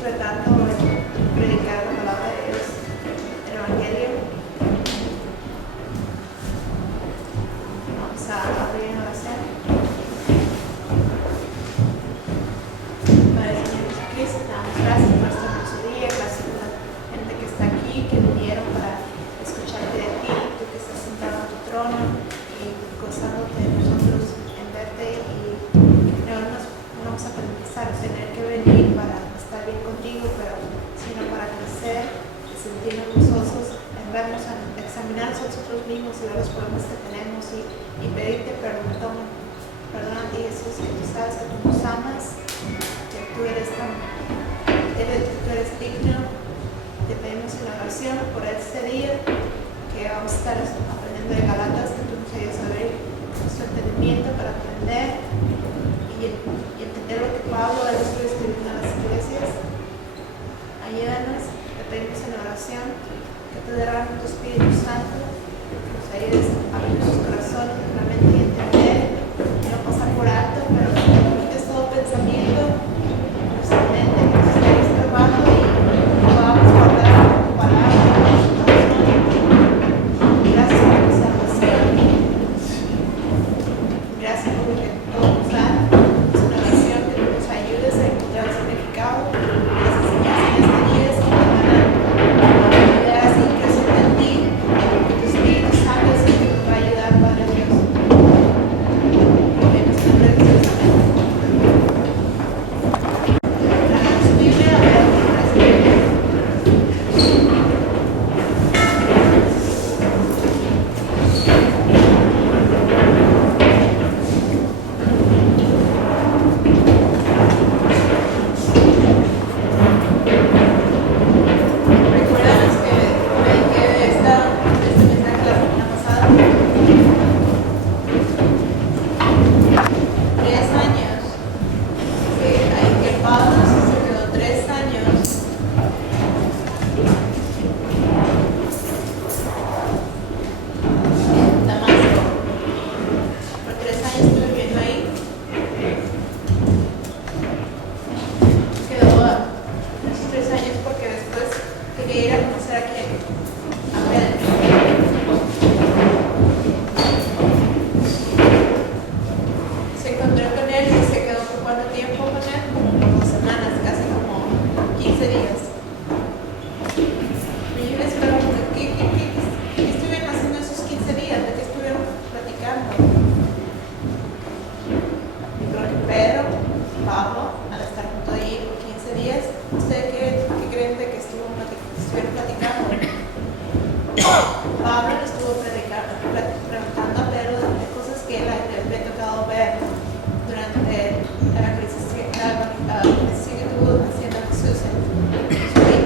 tratando de predicar la palabra de Dios, el Evangelio. Vamos a abrir en oración. Padre Señor Jesucristo, te damos gracias por este hermoso día, gracias por la gente que está aquí, que vinieron para escucharte de ti, tú que estás sentado en tu trono y gozándote de nosotros en verte, y no nos vamos a pensar tener que venir para estar bien contigo, pero sino para crecer, sentirnos gozosos, en vernos, en examinarnos a nosotros mismos y ver los problemas que tenemos y pedirte perdón. Perdona a ti, Jesús, que tú sabes que tú nos amas, que tú eres digno. Te pedimos en la oración por este día que vamos a estar aprendiendo de Galatas, que tú nos ayudes a ver nuestro entendimiento para aprender y entender lo que Pablo estuvo escribiendo a las iglesias. Ayúdanos, te pedimos en la oración que tú derrames tu Espíritu Santo, que nos ayudes a abrir nuestros corazones, nuestra mente y entender, y no pasar por alto, pero que quites todo pensamiento, nuestra mente que nos esté estorbando y podamos guardar tu palabra en nuestro corazón. Gracias por tu salvación. Gracias por lo que todo nos da. Es una oración que nos ayudes a encontrar el significado de las enseñanzas de este día, que te van a ayudar así a crecer en ti, que tu Espíritu Santo es el que nos va a ayudar, Padre Dios. En nuestro nombre de Jesús, amén. La Biblia, a ver, ¿recuerdan que prediqué de este mensaje la semana pasada? 3 años. Que Pablo se quedó 3 años en Damasco. Por 3 años estuve viviendo ahí. Quedó esos 3 años porque después quería ir a conocer a quién, a Pedro. Se encontró con él y se quedó por cuánto tiempo con él, como 2 semanas, casi como 15 días. Y yo les pregunto, ¿qué estuvieron haciendo esos 15 días? ¿De qué estuvieron platicando? Yo creo que Pedro, Pablo, al estar junto ahí por 15 días, ¿ustedes qué creen de que estuvieron platicando? Pablo le estuvo preguntando a Pedro de cosas que él le había tocado ver durante la crisis que estuvo haciendo Jesús en su vida.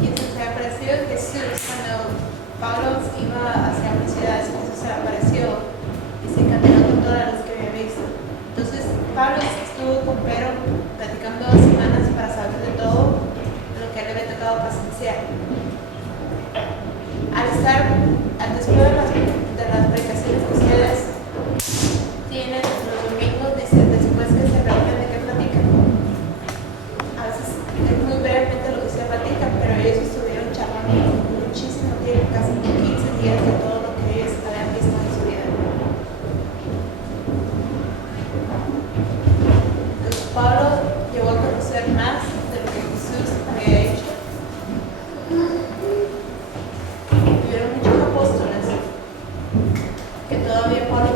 Y entonces me apareció Jesús cuando Pablo iba hacia una ciudad, Jesús se le apareció y se encadenó con todas las que había visto. Entonces Pablo estuvo con Pedro platicando 2 semanas para saber de todo lo que le había tocado presenciar. Después de las predicaciones que ustedes tienen los domingos, dicen después que se reúnen de qué platican. A veces es muy brevemente lo que se platican, pero ellos estuvieron charlando muchísimo tiempo, casi 15 días de todo lo que ellos habían visto en su vida. Entonces Pablo llegó a conocer más de lo que Jesús había hecho. Hubieron muchos apóstoles que todavía Pablo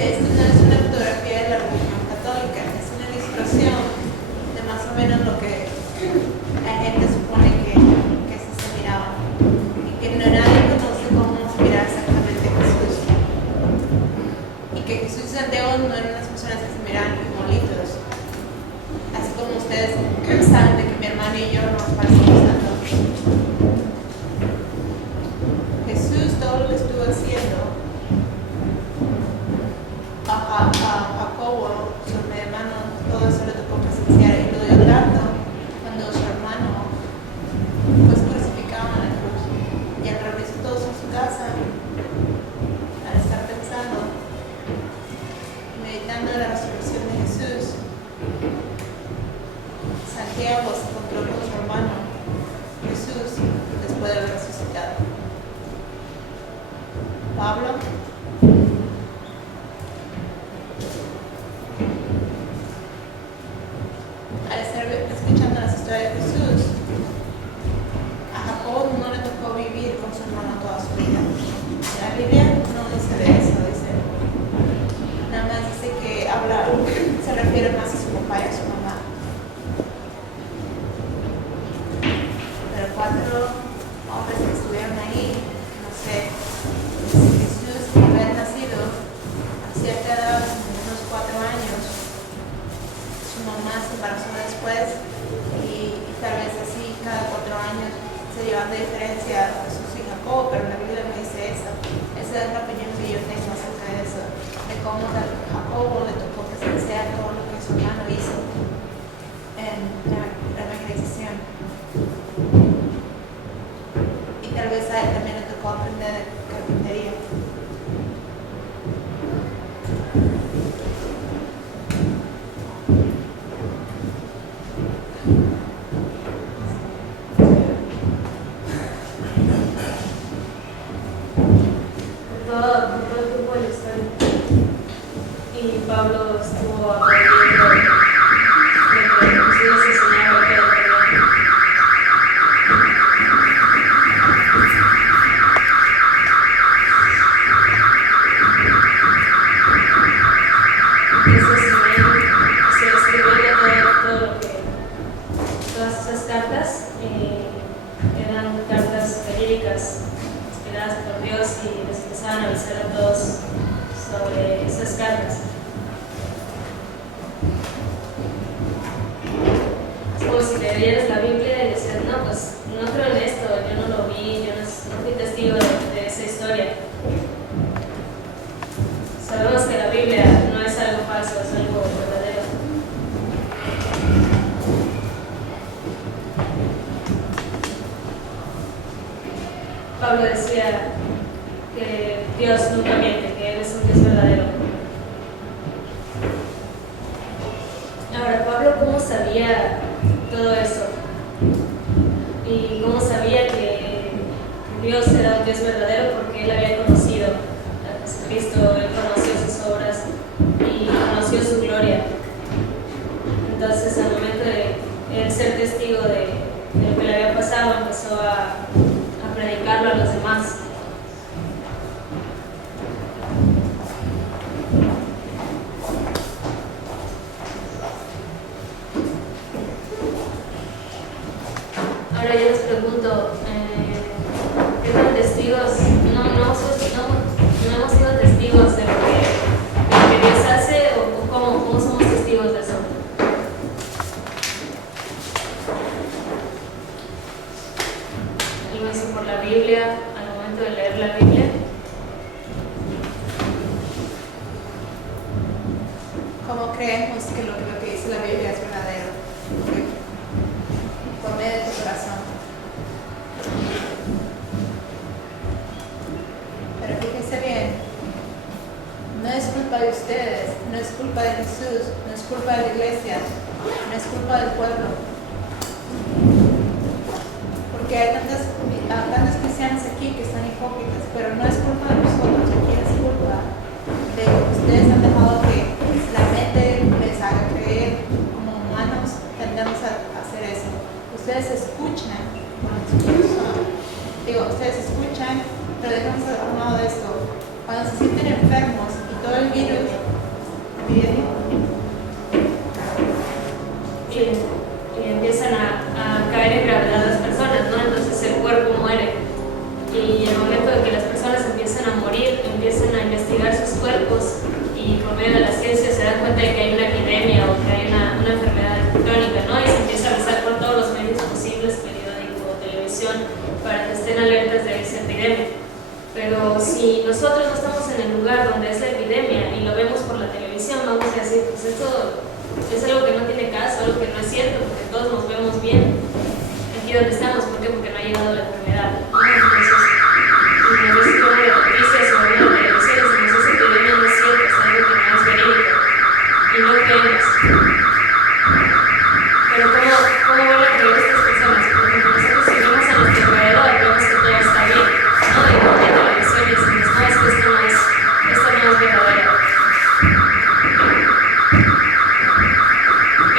Dice, esto no es una fotografía de la religión católica, es una ilustración de más o menos lo que la gente supone que se miraba. Y que no nadie conoce cómo se miraba exactamente Jesús. Y que Jesús y Santiago no eran unas personas que se miraban como litos. Así como ustedes saben de que mi hermano y yo nos parecemos tanto. Jesús todo lo que estuvo haciendo a Jacobo, su hermano, todo eso le tocó presenciar y lo dio tanto cuando su hermano fue crucificado en la cruz. Y al reunirse todos en su casa, al estar pensando y meditando en la resurrección de Jesús, Santiago se encontró con su hermano Jesús después de haber resucitado. Pablo al estar escuchando las historias de Jesús, a Jacob no le tocó vivir con su hermano toda su vida. La Biblia no dice de eso, dice. Nada más dice que se refiere más a su papá y a su mamá. Pero 4 hombres que estuvieron ahí, no sé, si Jesús hubiera nacido a cierta edad, unos 4 años, su mamá se embarazó después y tal vez así cada 4 años se llevan de diferencia Jesús y Jacob, pero la Biblia no dice eso. Esa es la opinión que yo tengo acerca de eso, de cómo a Jacobo le tocó presenciar todo lo que su hermano hizo en la evangelización. Y tal vez a él también le tocó aprender de carpintería. Todo el tiempo de la historia. Y Pablo estuvo aprendiendo lo que Jesús enseñaba que se escribiendo todo lo que todas esas cartas eran cartas verídicas inspiradas por Dios y les empezaban a avisar a todos sobre esas cartas. Es como si leyeras la Biblia y decías, no, pues no creo en esto, yo no lo vi, yo no fui testigo de esa historia. Sabemos que la Biblia no es algo falso, es algo verdadero. Pablo decía que Dios nunca miente, que Él es un Dios verdadero. Ahora, Pablo, ¿cómo sabía todo eso? ¿Y cómo sabía que Dios era un Dios verdadero? Porque Él había conocido a Jesucristo, Él conoció sus obras y conoció su gloria. Entonces, al momento de Él ser testigo de lo que le había pasado, empezó a predicarlo a los demás. Ahora yo les pregunto, ¿qué tan testigos? No hemos sido testigos de lo que Dios hace o cómo somos testigos de eso. Él lo hizo por la Biblia, al momento de leer la Biblia. ¿Cómo creemos que lo que dice la Biblia es verdadero? Por medio de tu corazón. Pero fíjense bien, no es culpa de ustedes, no es culpa de Jesús, no es culpa de la iglesia, no es culpa del pueblo. Porque hay tantos cristianos aquí que están hipócritas, pero no es culpa de nosotros, aquí es culpa de que ustedes han dejado que la mente les haga creer. Como humanos tendemos a hacer eso. Ustedes escuchan ustedes escuchan, pero déjenme hacer un lado de esto. Cuando se sienten enfermos y todo el virus biólogos y por medio de la ciencia se dan cuenta de que hay una epidemia o que hay una enfermedad crónica, ¿no? Y se empieza a avisar por todos los medios posibles, periódico, televisión, para que estén alertas de esa epidemia. Pero si nosotros no estamos en el lugar donde es la epidemia y lo vemos por la televisión, vamos a decir, pues esto es algo que no tiene caso, algo que no es cierto, porque todos nos vemos bien aquí donde estamos. ¿Por qué? Porque no ha llegado la enfermedad. Entonces, y a veces todo de noticias o de la televisión y esa epidemia no es cierto, es algo que no es verídico y no creemos. Pero ¿cómo van a creer estas personas? Porque nosotros si vemos a nuestro alrededor, vemos que todo está bien, ¿no? Y con la televisión y decimos, no, es que esto no es verdadero.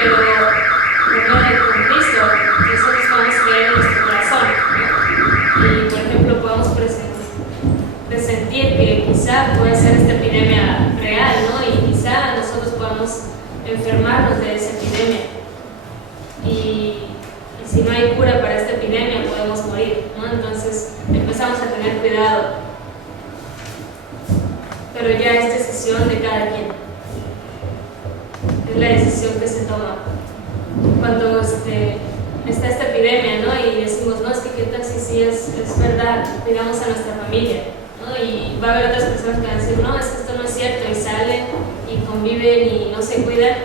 Pero con Cristo, nosotros podemos creer en nuestro corazón, ¿no? Y por ejemplo, podemos presentir que quizá puede ser esta epidemia real, ¿no? Y quizá nosotros podamos enfermarnos de esa epidemia. Y si no hay cura para esta epidemia, podemos morir, ¿no? Entonces empezamos a tener cuidado. Pero ya es decisión de cada quien. Es la decisión que se toma. Cuando está esta epidemia, ¿no? Y decimos, no, es que qué tal si sí es verdad, cuidamos a nuestra familia, ¿no? Y va a haber otras personas que van a decir, no, es que esto no es cierto, y salen y conviven y no se cuidan,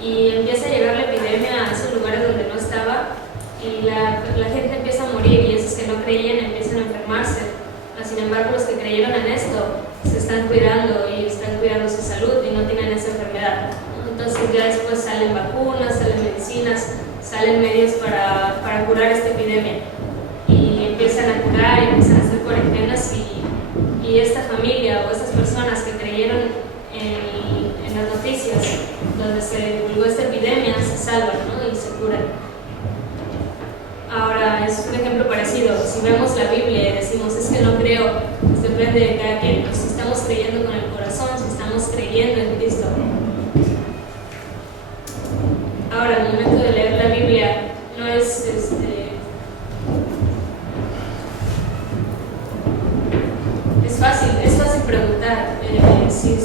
y empieza a llegar la epidemia a esos lugares donde no estaba, y la gente empieza a morir, y esos que no creían empiezan a enfermarse. Sin embargo, los que creyeron en esto se están cuidando y están cuidando su salud y no tienen esa enfermedad. Entonces ya después salen vacunas, salen medicinas, salen medios para curar esta epidemia. Y empiezan a curar y empiezan a hacer cuarentenas y esta familia o estas personas que creyeron en las noticias donde se divulgó esta epidemia se salvan, ¿no? Y se curan. Ahora es un ejemplo parecido. Si vemos la Biblia y decimos, es que no creo, pues depende de cada quien. Pues si estamos creyendo con el corazón, si estamos creyendo en Cristo. Ahora, el momento de leer la Biblia no es es fácil preguntar. Si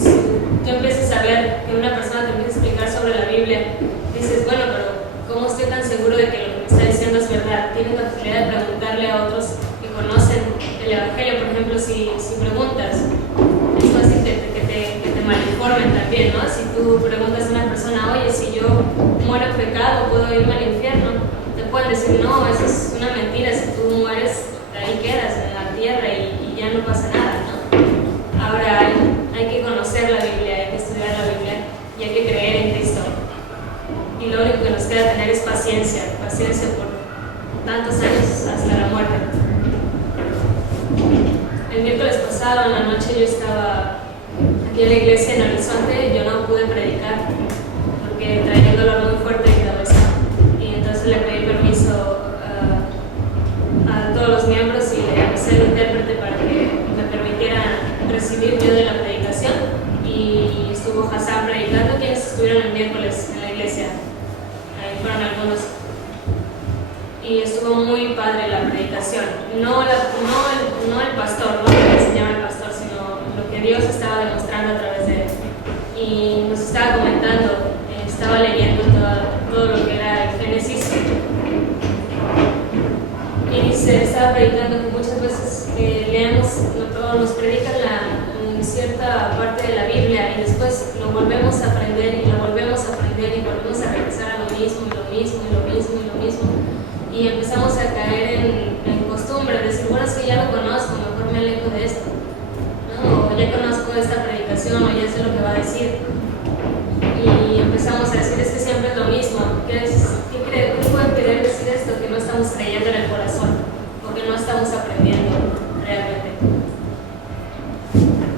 tú empiezas a ver que una persona te empieza a explicar sobre la Biblia, dices, bueno, pero ¿cómo estoy tan seguro de que lo que me está diciendo es verdad? Tienes la posibilidad de preguntarle a otros que conocen el Evangelio. Por ejemplo, si preguntas, es fácil que te malinformen también, ¿no? Si tú preguntas a una persona, oye, si yo muero en pecado, ¿puedo irme al infierno? Te pueden decir, no, eso es una mentira. Si tú mueres, ahí quedas en la tierra y ya no pasa nada, ¿no? Ahora hay que conocer la Biblia, hay que estudiar la Biblia y hay que creer en Cristo. Y lo único que nos queda tener es paciencia por tantos años hasta la muerte. El miércoles pasado en la noche yo estaba aquí en la iglesia en Horizonte, yo no pude predicar porque traía un dolor muy fuerte de cabeza y entonces le pedí permiso a todos los miembros y le avisé al intérprete para que me permitiera recibir yo de la predicación, y estuvo Hassan predicando. Quienes estuvieron el miércoles en la iglesia, ahí fueron algunos, y estuvo muy padre la predicación. No el pastor, no lo que enseñaba el pastor, sino lo que Dios estaba demostrando a través de él. Y nos estaba comentando, estaba leyendo todo lo que era el Génesis, y estaba predicando que muchas veces leemos o nos predican cierta parte de la Biblia y después lo volvemos a aprender y lo volvemos a aprender y volvemos a regresar a lo mismo y lo mismo y lo mismo y lo mismo, y empezamos a caer en costumbre de decir, bueno, es que ya lo conozco, mejor me alejo de esto, ¿no? O ya conozco esta predicación, o ya sé lo que va a decir, y empezamos a decir, es que siempre es lo mismo. ¿Qué puede querer decir esto? Que no estamos creyendo en el corazón, porque no estamos aprendiendo realmente.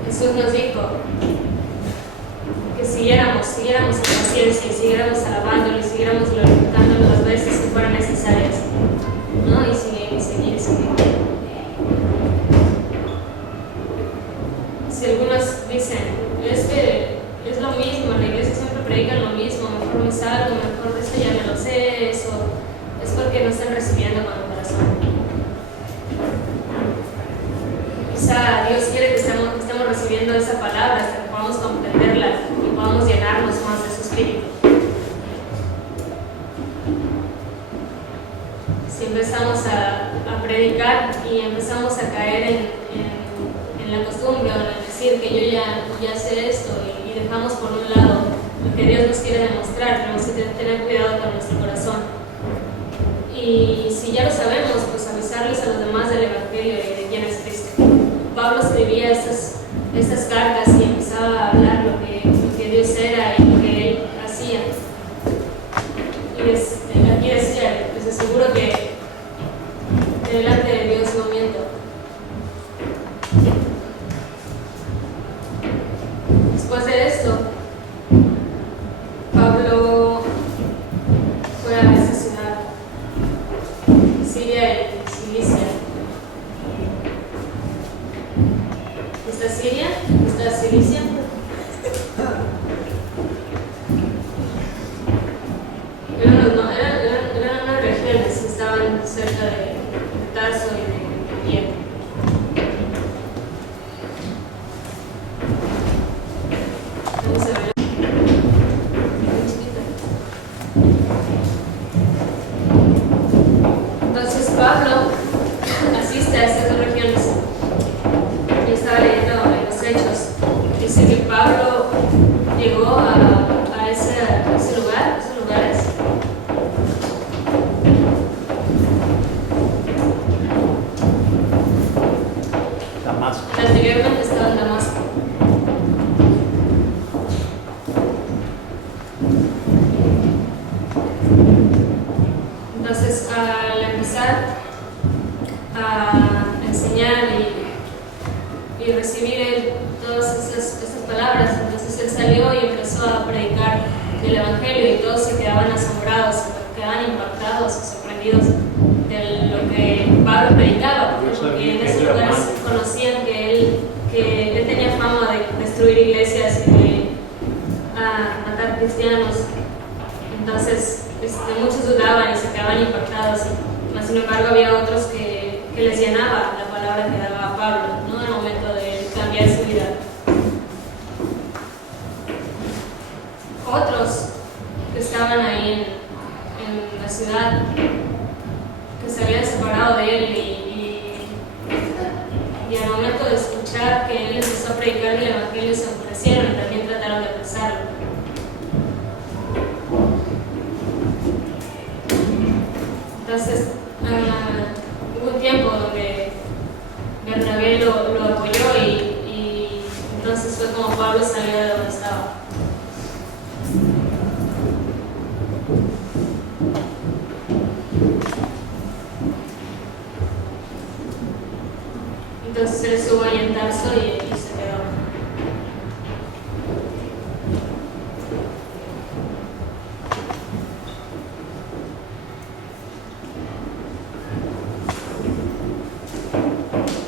Jesús nos dijo que siguiéramos en paciencia y siguiéramos alabándolo y siguiéramos glorificándolo las veces que fueran necesarias, ¿no? Y seguir. Si algunos dicen, es que es lo mismo, la iglesia siempre predica lo mismo, mejor me salgo, mejor eso ya me lo sé, eso es porque no están recibiendo con el corazón. Quizá Dios quiere que estemos recibiendo esa palabra hasta que podamos y hace esto y dejamos por un lado lo que Dios nos quiere demostrar. Tenemos que tener cuidado con nuestro corazón. Y si ya lo sabemos, pues avisarles a los demás del Evangelio y de quién es Cristo. Pablo escribía estas cartas y empezaba a hablar lo que Dios era y lo que él hacía. Y aquí decía, les aseguro que delante de Dios no miento. Después de esto, Pablo fue a esta ciudad, Siria y Cilicia. ¿Está Siria? ¿Está Cilicia? Eran unas regiones que estaban cerca de Tarso y de Mileto. Vamos a ver. Muy chiquita. Entonces Pablo asiste a estas dos regiones. Yo estaba leyendo en los Hechos. Dice que Pablo llegó a ese lugar, esos lugares. Damasco. Anteriormente estaba en Damasco. Entonces, al empezar a enseñar y recibir todas estas palabras, entonces él salió y empezó a predicar el Evangelio y todos se quedaban asombrados, se quedaban impactados y sorprendidos de lo que Pablo predicaba, porque en esos lugares conocían que él tenía fama de destruir iglesias y de matar cristianos. Entonces muchos dudaban y se quedaban impactados, mas sin embargo había otros que les llenaba la palabra que daba Pablo, ¿no? En el momento de cambiar su vida. Otros que estaban ahí en la ciudad, que se habían separado de él y al momento de escuchar que él empezó a predicar el Evangelio se enfurecieron y también trataron de apresarlo. Entonces hubo un tiempo donde Bernabé lo apoyó y entonces fue como Pablo salió de donde estaba. Entonces él estuvo ahí en Tarso y se quedó.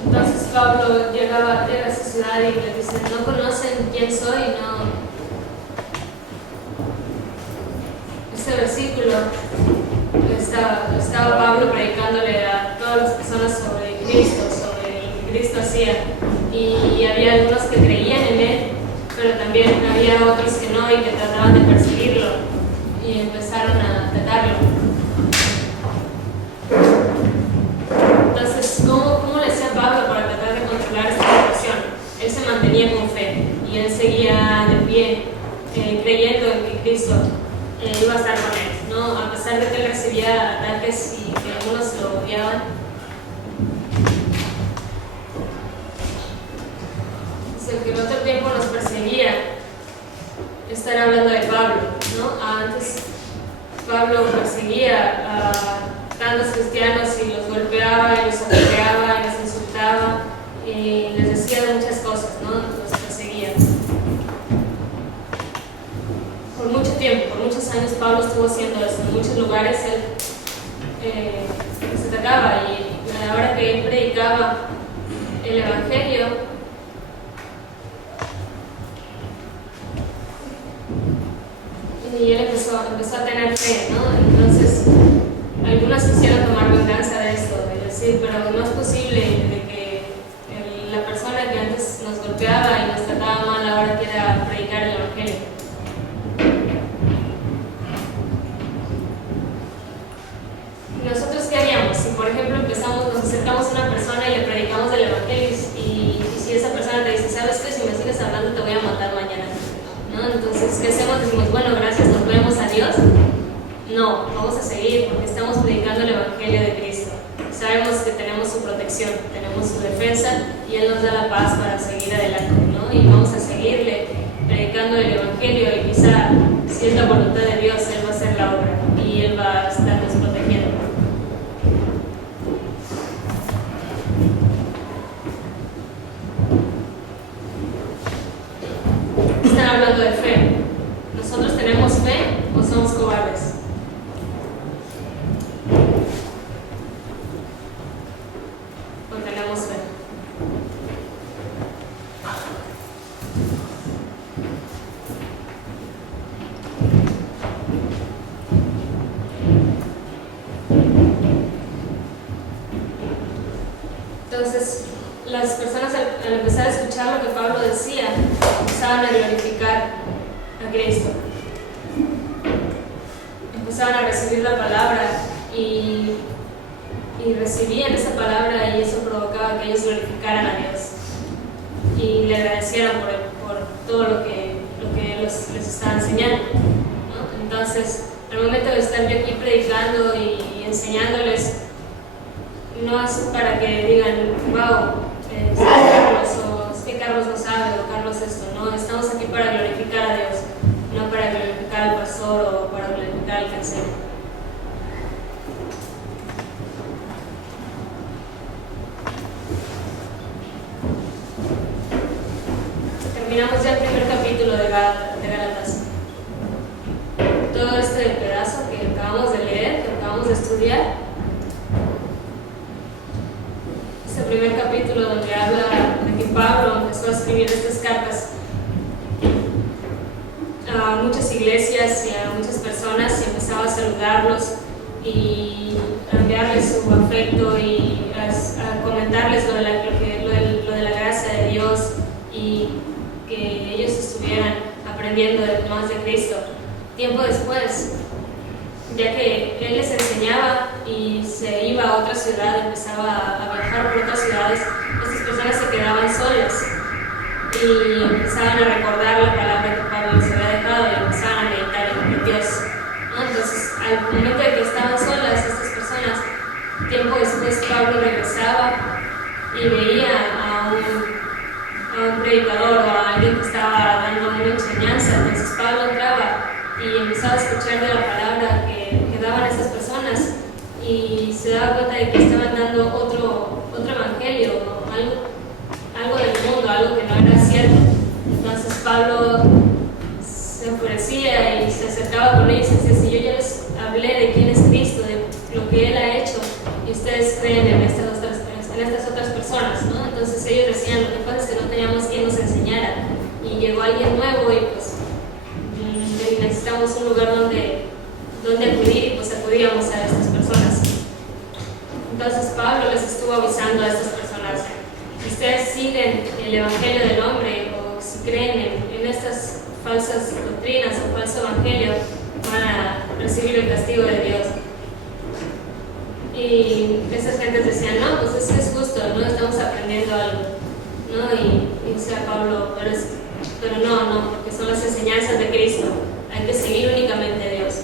Entonces Pablo llega a esa ciudad y le dice, no conocen quién soy, no. Este versículo estaba Pablo predicándole a todas las personas sobre Cristo, sobre lo que Cristo hacía. Y había algunos que creían en él, pero también había otros que no y que trataban de perseguirlo y empezaron a tratarlo. Entonces, ¿cómo le hacía Pablo para tratar de controlar esta situación? Él se mantenía con fe y él seguía de pie, creyendo en que Cristo iba a estar con él, ¿no? A pesar de que él recibía ataques y que algunos lo odiaban. Dice que en otro tiempo nos perseguía. Estar hablando de Pablo, ¿no? Antes Pablo perseguía a tantos cristianos y los golpeaba y los apedreaba y los insultaba y les decía muchas cosas, ¿no? Los perseguía. Por mucho tiempo, por muchos años Pablo estuvo haciendo eso. En muchos lugares él se atacaba y a la hora que él predicaba el Evangelio, y él empezó a tener fe, ¿no? Entonces, algunos quisieron tomar venganza de esto, de decir, pero no es posible de que la persona que antes nos golpeaba y nos trataba mal ahora quiera predicar el Evangelio. ¿Y nosotros qué haríamos? Si, por ejemplo, nos acercamos a una persona y le predicamos del Evangelio y si esa persona te dice, ¿sabes qué? Si me sigues hablando te voy a matar. No, vamos a seguir porque estamos predicando el Evangelio de Cristo. Sabemos que tenemos su protección, tenemos su defensa y Él nos da la paz para seguir adelante, ¿no? Y vamos a seguirle predicando el Evangelio y quizá, si es la voluntad de Dios, Él va a hacer la obra y Él va a estarnos protegiendo. Están hablando de fe. ¿Nosotros tenemos fe o somos cobardes? ¿O tenemos fe? Entonces, las personas al empezar a escuchar lo que Pablo decía, empezaban a glorificar a Cristo. Empezaban a recibir la palabra y recibían esa palabra y eso provocaba que ellos glorificaran a Dios y le agradecieran por todo lo que Él les estaba enseñando, ¿no? Entonces, al momento de estar yo aquí predicando y enseñándoles, no es para que digan, wow, Carlos, o es que Carlos no sabe, o Carlos esto, no, estamos aquí para glorificar a Dios, no para glorificar al pastor o para glorificar al que enseña. Terminamos ya el primer capítulo de Gálatas. Todo este pedazo que acabamos de leer, que acabamos de estudiar, este primer capítulo donde habla de que Pablo empezó a escribir estas cartas a muchas iglesias y a muchas personas y empezaba a saludarlos y a enviarles su afecto y a comentarles lo de la gracia de Dios y que ellos estuvieran aprendiendo más de Cristo. Tiempo después, ya que Él les enseñaba y se iba a otra ciudad, empezaba a viajar por otras ciudades, estas personas se quedaban solas y empezaban a recordar la palabra que Pablo les había dejado y empezaban a meditar en Dios, ¿no? Entonces, al momento de que estaban solas estas personas, tiempo después Pablo regresaba y veía a un predicador o a alguien que estaba dando una enseñanza. Entonces Pablo entraba y empezaba a escuchar de la palabra que daban esas personas y se daba cuenta de que estaban dando otro evangelio, algo del mundo, algo que no era cierto. Entonces Pablo se enfurecía y se acercaba con ellos y decía, si yo ya les hablé de quién es Cristo, de lo que Él ha hecho, y ustedes creen en estas otras personas, ¿no? Entonces ellos decían, lo que pasa es que no teníamos quien nos enseñara y llegó alguien nuevo y pues necesitamos un lugar donde acudir y pues acudíamos a estas personas. Entonces Pablo les estuvo avisando a estas personas, si ustedes siguen el evangelio del hombre o si creen en estas falsas doctrinas o falso evangelio, van a recibir el castigo de Dios. Y esas gentes decían, no, pues eso es justo, no estamos aprendiendo algo, ¿no? Y decía Pablo, pero no, porque son las enseñanzas de Cristo, hay que seguir únicamente a Dios.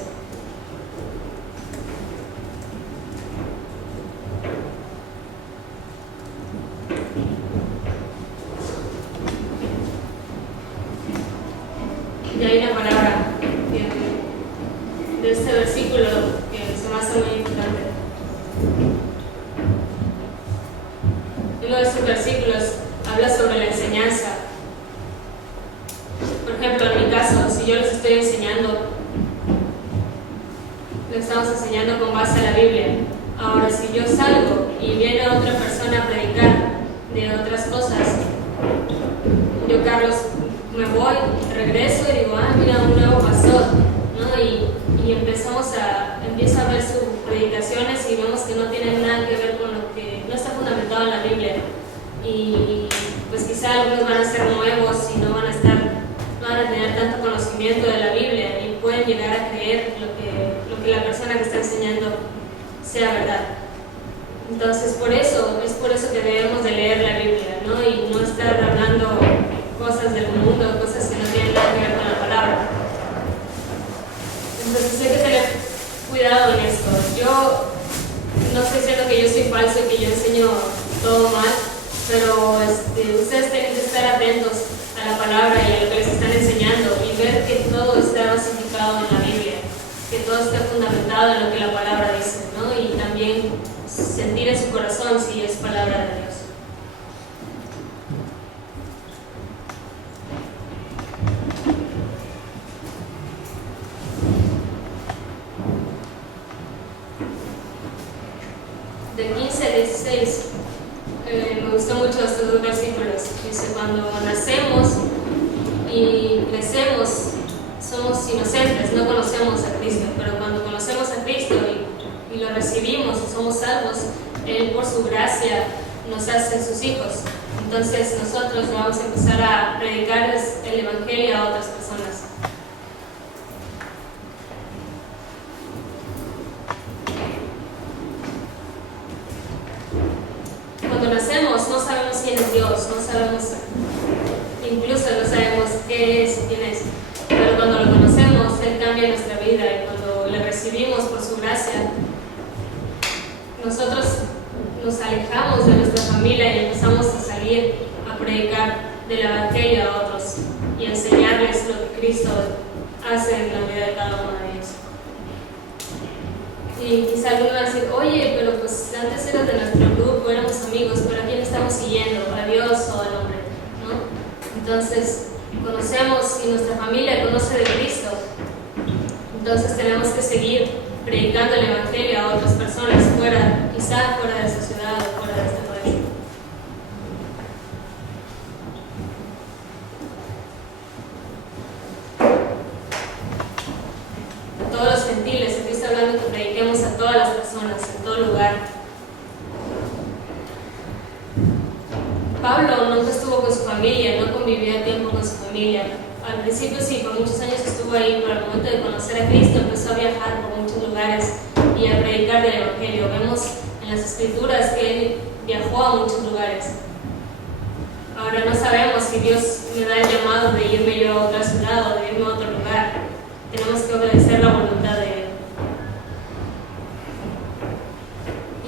Y hay una palabra de este versículo que se me hace muy importante. Uno de estos versículos habla sobre la enseñanza. Por ejemplo, en mi caso, si yo les estoy enseñando, les estamos enseñando con base a la Biblia. Ahora, si yo salgo y viene otra persona a predicar de otras cosas, yo, Carlos, me voy, regreso y digo, mira, un nuevo pastor, ¿no? Y empiezo a ver sus predicaciones y vemos que no tienen nada que ver con lo que no está fundamentado en la Biblia. Y pues quizá algunos van a ser nuevos y no van a tener tanto conocimiento de la Biblia y pueden llegar a creer lo que la persona que está enseñando sea verdad. Entonces es por eso que debemos de leer la Biblia, ¿no? Y no estar hablando cosas del mundo, cosas que no tienen nada que ver con la palabra. Entonces hay que tener que yo soy falso y que yo enseño todo mal, pero ustedes tienen que estar atentos a la palabra y a lo que les están enseñando y ver que todo está basificado en la Biblia, que todo está fundamentado en lo que la palabra dice, ¿no? Y también sentir en su corazón si es palabra de Dios. De 15 a 16, me gustó mucho estos dos versículos. Dice, cuando nacemos y crecemos, somos inocentes, no conocemos a Cristo, pero cuando conocemos a Cristo y lo recibimos y somos salvos, Él por su gracia nos hace sus hijos. Entonces nosotros vamos a empezar a predicar el Evangelio a otras personas. Cuando nacemos no sabemos quién es Dios, no sabemos, incluso no sabemos qué es y quién es, pero cuando lo conocemos, Él cambia nuestra vida y cuando le recibimos por su gracia, nosotros nos alejamos de nuestra familia y empezamos a salir a predicar del Evangelio a otros y a enseñarles lo que Cristo hace en la vida de cada uno de ellos. Y quizá alguno va a decir, oye, pero pues antes eras de nuestro grupo, éramos amigos, pero ¿a quién estamos siguiendo? ¿A Dios o al hombre? ¿No? Entonces, conocemos y nuestra familia conoce de Cristo. Entonces tenemos que seguir predicando el Evangelio a otras personas fuera, quizá fuera de esta ciudad o fuera de este país. A todos los gentiles, aquí está hablando que prediquemos a todas las personas, en todo lugar. Pablo nunca estuvo con su familia, no convivía tiempo con su familia. Al principio sí, por muchos años estuvo ahí, pero al momento de conocer a Cristo empezó a viajar por muchos lugares y a predicar del Evangelio. Vemos en las Escrituras que él viajó a muchos lugares. Ahora no sabemos si Dios me da el llamado de irme yo a otra ciudad o de irme a otro lugar. Tenemos que obedecer la voluntad de Él.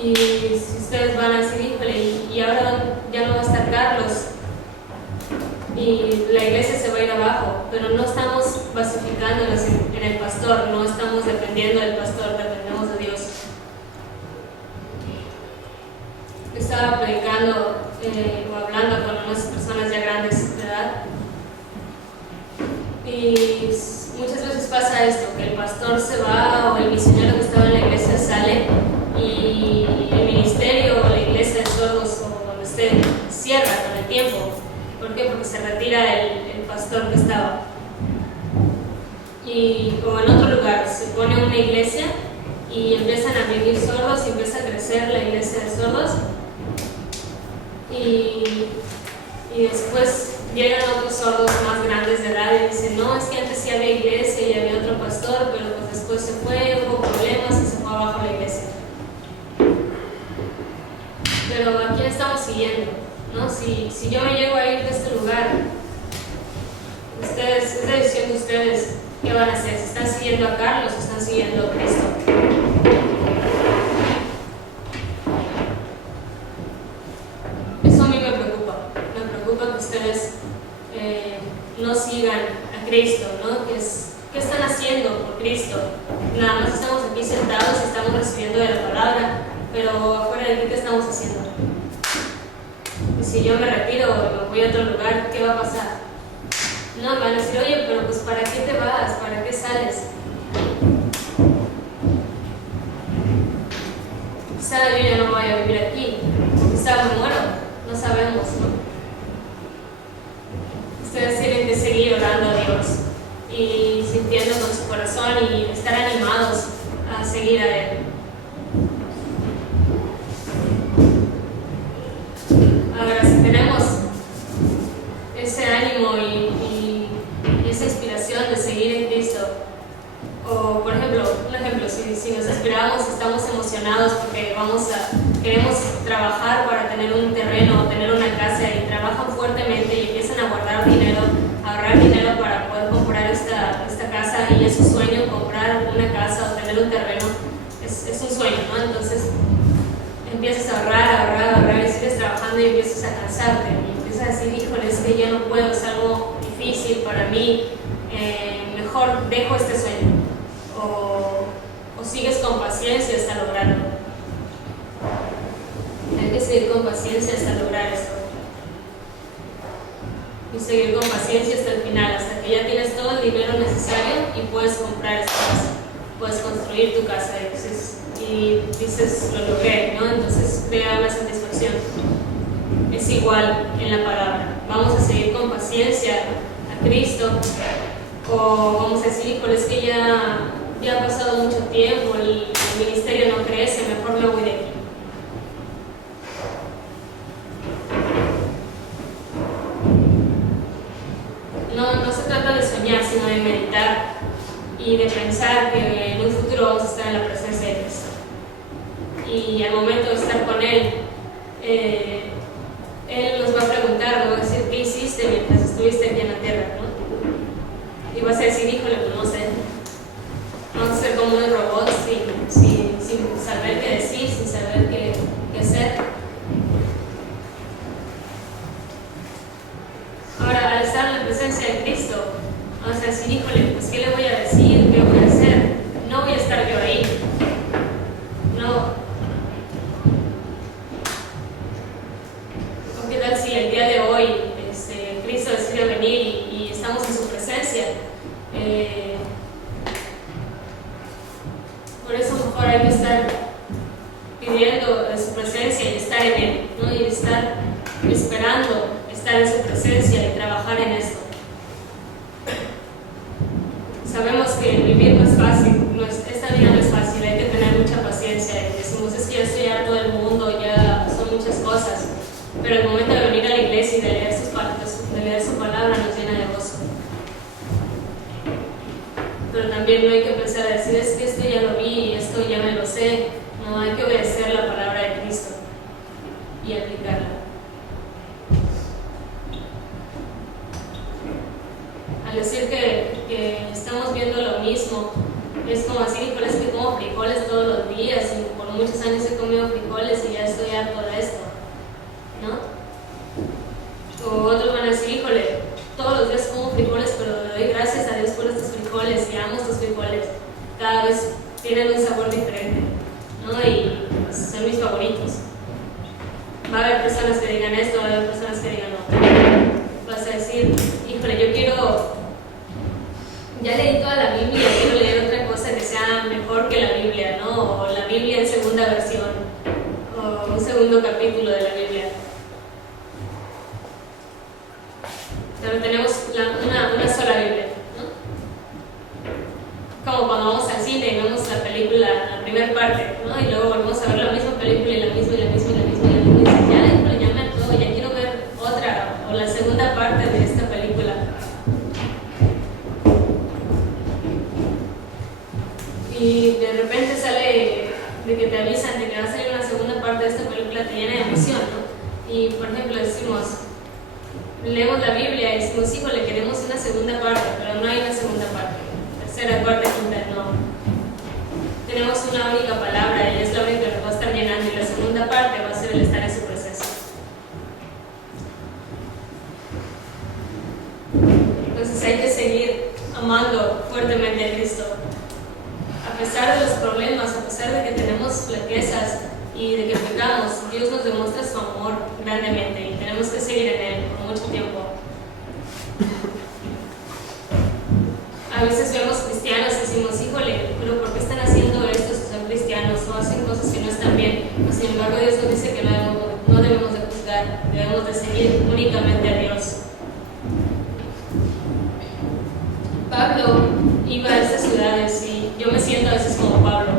Y si ustedes van a decir, híjole, y ahora ya no va a estar Carlos y la iglesia se va a ir abajo, pero no estamos basificándonos en el pastor, no estamos dependiendo del pastor, dependemos de Dios. Estaba predicando o hablando con unas personas ya grandes de edad y muchas veces pasa esto, que el pastor se va o el misionero que estaba en la iglesia sale y el ministerio o la iglesia de sordos o donde esté cierra con el tiempo. ¿Por qué? Porque se retira el pastor que estaba. O en otro lugar, se pone una iglesia y empiezan a venir sordos y empieza a crecer la iglesia de sordos. Y después llegan otros sordos más grandes de edad y dicen, no, es que antes sí había iglesia y había otro pastor, pero pues después se fue, hubo problemas y se fue abajo la iglesia. Pero ¿a quién estamos siguiendo? ¿No? Si yo me llego a ir de este lugar, ustedes, es decisión de ustedes qué van a hacer, si están siguiendo a Carlos o están siguiendo a Cristo. Eso a mí me preocupa que ustedes no sigan a Cristo, ¿no? ¿Qué están haciendo por Cristo? Nada más estamos aquí sentados y estamos recibiendo de la palabra, pero afuera de aquí, ¿qué estamos haciendo? Y si yo me retiro o me voy a otro lugar, ¿qué va a pasar? No, me van a decir, oye, pero pues ¿para qué te vas? ¿Para qué sales? Quizá yo ya no voy a vivir aquí, quizá me muero, no sabemos, ¿no? Ustedes tienen que seguir orando a Dios y sintiendo con su corazón y estar animados a seguir a Él. Ahora, si tenemos ese ánimo y esa inspiración de seguir en Cristo, o por ejemplo, si nos inspiramos, estamos emocionados porque queremos trabajar para tener un terreno o tener una casa y trabajan fuertemente y empiezan a guardar dinero, a ahorrar dinero para poder comprar esta casa y es su sueño comprar una casa o tener un terreno, es un sueño, ¿no? Entonces empiezas a ahorrar y sigues trabajando y empiezas a cansarte y empiezas a decir, híjole, es que ya no puedo, es algo difícil para mí, mejor dejo este sueño o sigues con paciencia hasta lograrlo. Hay que seguir con paciencia hasta lograr esto y seguir con paciencia hasta el final, hasta que ya tienes todo el dinero necesario y puedes comprar esta casa, puedes construir tu casa y dices, lo logré, ¿no? Entonces crea una satisfacción. Es igual en la palabra. Vamos a seguir con paciencia a Cristo o vamos a decir, híjole, es que ya ha pasado mucho tiempo, el ministerio no crece, mejor me voy de aquí. No se trata de soñar, sino de meditar y de pensar que en un futuro vamos a estar en la presencia de Cristo. Y al momento de estar con Él, Él nos va a preguntar, nos va a decir, ¿qué hiciste mientras estuviste aquí en la tierra? ¿No? Y vas a decir, híjole, pues no sé. Vamos a ser como unos robots sin saber qué decir, sin saber qué hacer. Ahora, al estar en la presencia de Cristo, vamos a decir, híjole, pues ¿qué le voy a decir? ¿Qué voy a hacer? No voy a estar yo ahí. No. ¿O qué tal si el día de hoy Cristo decide venir y estamos en su presencia? Por eso mejor hay que estar pidiendo de su presencia y estar en Él, ¿no? Y estar esperando estar en su presencia y trabajar en esto. Sabemos que vivir no es fácil, esta vida no es fácil, hay que tener mucha paciencia. Y decimos, es que ya estoy harto del mundo, ya son muchas cosas, pero el momento de venir a la iglesia y de leer su palabra nos llena de gozo. Pero también no hay que pensar, decir, es que esto ya lo vi y esto ya me lo sé. No, hay que obedecer la palabra de Cristo y aplicarla. Al decir que estamos viendo lo mismo, es como decir, híjole, es que como frijoles todos los días y por muchos años he comido frijoles y ya estoy harto de esto, ¿no? O otros van a decir, híjole, todos los días como frijoles, pero le doy gracias a Dios por estos frijoles y amo estos frijoles. Cada vez tienen un sabor diferente, ¿no? Y pues, son mis favoritos. Va a haber personas que digan esto, va a haber personas que digan no. Vas a decir, híjole, yo quiero... Ya leí toda la Biblia, quiero leer otra cosa que sea mejor que la Biblia, ¿no? O la Biblia en segunda versión, o un segundo capítulo de la Biblia. Pero tenemos una sola Biblia, ¿no? Como cuando vamos al cine y vemos la película, la primera parte, ¿no? Y luego volvemos a ver la misma película y la misma. Y dices, ya me ató, ya quiero ver otra, o la segunda parte de esta película. Y de repente sale de que te avisan de que va a salir una segunda parte de esta película, te llena de emoción, ¿no? Y por ejemplo leemos la Biblia y decimos, híjole, queremos una segunda parte, pero no hay una segunda parte, tercera, cuarta, quinta, no. Tenemos una única palabra y es la única que nos va a estar llenando, y la segunda parte va a ser el estar en su presencia. Entonces hay que seguir amando fuertemente a Cristo. A pesar de los problemas, a pesar de que tenemos flaquezas y de que pecamos, Dios nos demuestra su amor grandemente y tenemos que seguir en Él por mucho tiempo. A veces vemos cristianos y decimos, híjole, pero ¿por qué están haciendo esto si son cristianos o hacen cosas que no están bien? Sin embargo, Dios nos dice que no debemos de juzgar, debemos de seguir únicamente a Dios. Pablo iba a estas ciudades y yo me siento a veces como Pablo,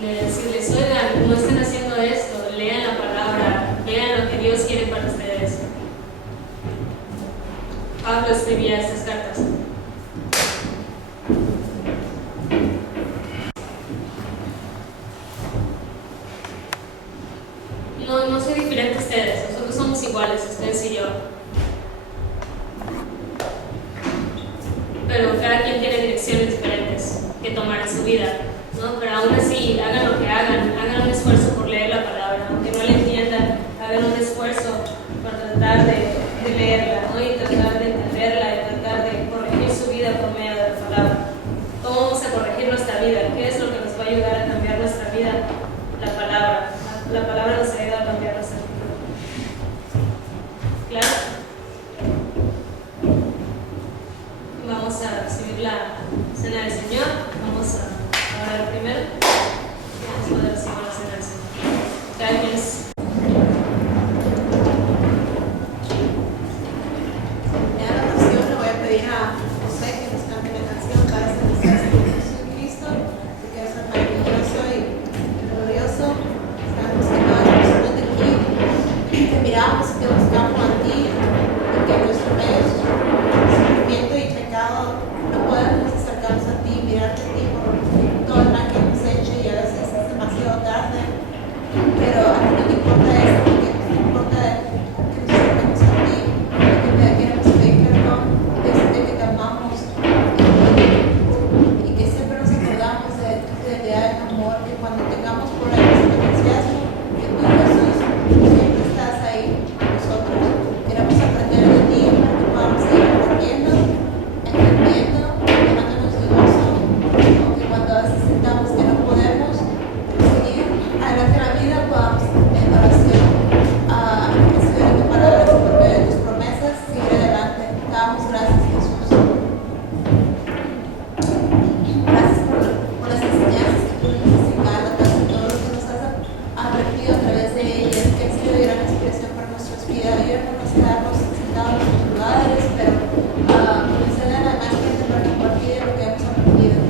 de decirles, oigan, no estén haciendo esto, lean la palabra, vean lo que Dios quiere para ustedes. Pablo escribía estas cartas. No soy diferente a ustedes, nosotros somos iguales, ustedes y yo. Pero cada quien tiene direcciones diferentes que tomar en su vida, ¿no? Pero aún así, hagan lo que hagan un esfuerzo por leer la palabra, aunque recibir la cena del Señor. Vamos a orar primero y después de recibir la cena del Señor. Gracias. En la oración le voy a pedir a José que nos cante la canción para celebrar con Jesucristo, porque es maravilloso y glorioso. Sabemos que todas las personas de aquí te miramos y te buscamos a ti, porque en nuestro medio de sufrimiento y pecado no podemos acercarnos a ti, mirarte a ti por todo el mal que hemos hecho y a veces es demasiado tarde. Pero a ti no te importa eso, porque te importa que nos acerquemos a ti, que te queremos pedir perdón, decirte que te amamos y que siempre nos acordamos de tu fidelidad y amor, que cuando tengamos problemas de entusiasmo, que tú, Jesús, siempre estás ahí con nosotros. Queremos aprender de ti para que podamos seguir aprendiendo, entendiendo, llenándonos de gozo, aunque cuando a veces sentamos que no podemos seguir adelante en la vida, podamos en oración estudiar tu palabra y por medio de tus promesas seguir adelante. Te damos gracias, Jesús. Gracias por las enseñanzas que tú nos has en Gálatas, por todo lo que nos has advertido a través de ellas, que ha sido de gran inspiración para nuestras vidas. Ayúdanos a quedarnos sentados en los lugares, pero conceder a la más gente para compartir lo que hemos aprendido.